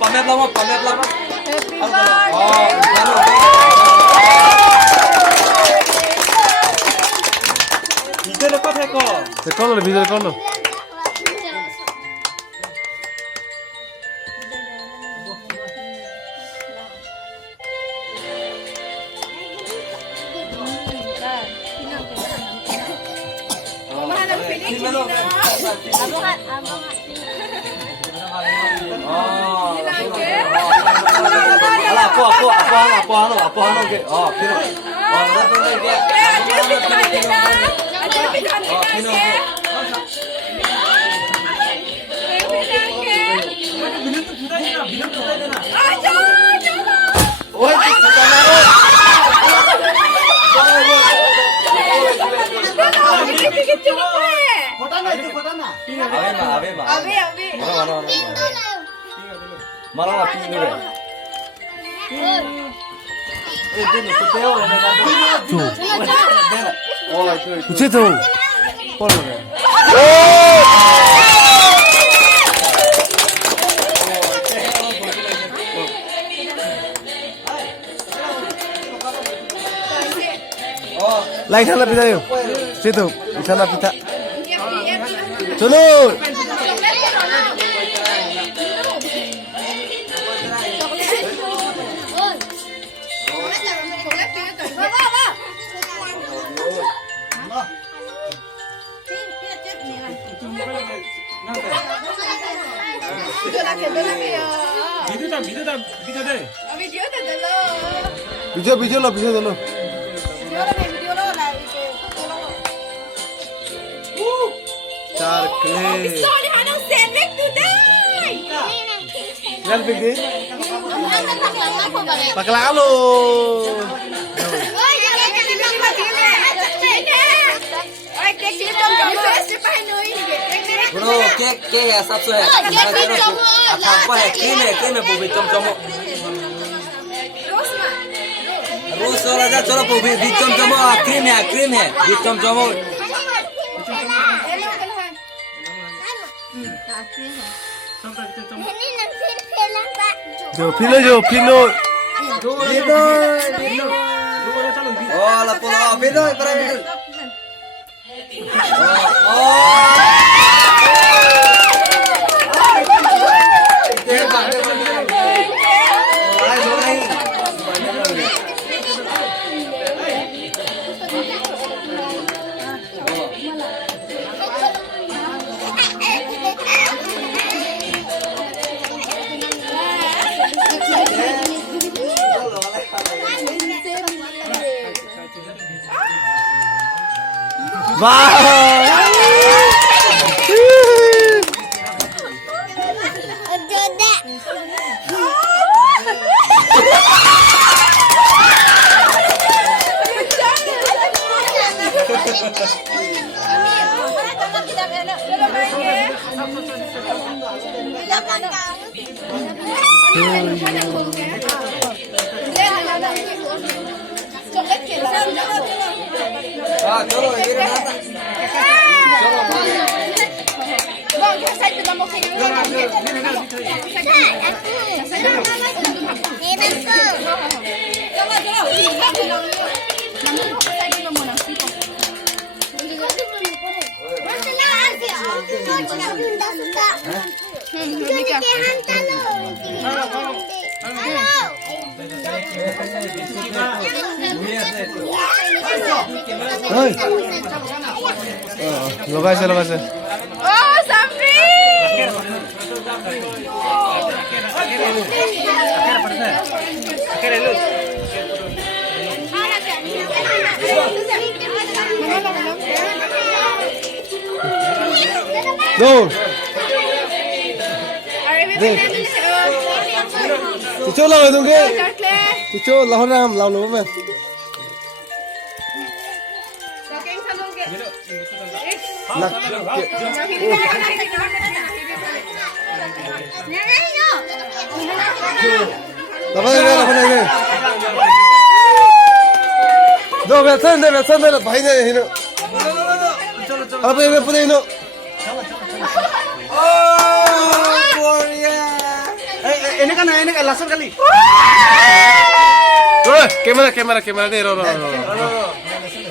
Pamer lama. Happy Oh, ভিতরে কোথায় কো? করলো ভিতরে করলো। Apa hano ke? Oh, kino. Oh, berarti dia. Malah ping dulu. Itu nih, kuteo ini kan. Oh, itu. Kucing tuh. Polo. Lain sana pita yuk. Situ, di sana pita. Tulur. Video lo. Char clay. Sorry, Hanang sandwich today. Gan pergi. Pakla lo. Bro, cake है सबसे है। अच्छा पर है cream है वो भी चमचमो। रोज वाला जा चलो वो भी चमचमो क्रीम है भी चमचमो। जो फिलो। Oh, la puedo video para video. चलो ये रहा था लगाइছে Oh, Samri! Đâu? Đây. Chị chỗ nào rồi kia? Chị chỗ là Nam, là lúa mà. Là phần này. Rồi về sân đây là phải này nữa. À bên đây nữa. Oh, Gloria. এনেকা নাই এনেকা লাষ্টৰ কালি camera camera camera দে র র র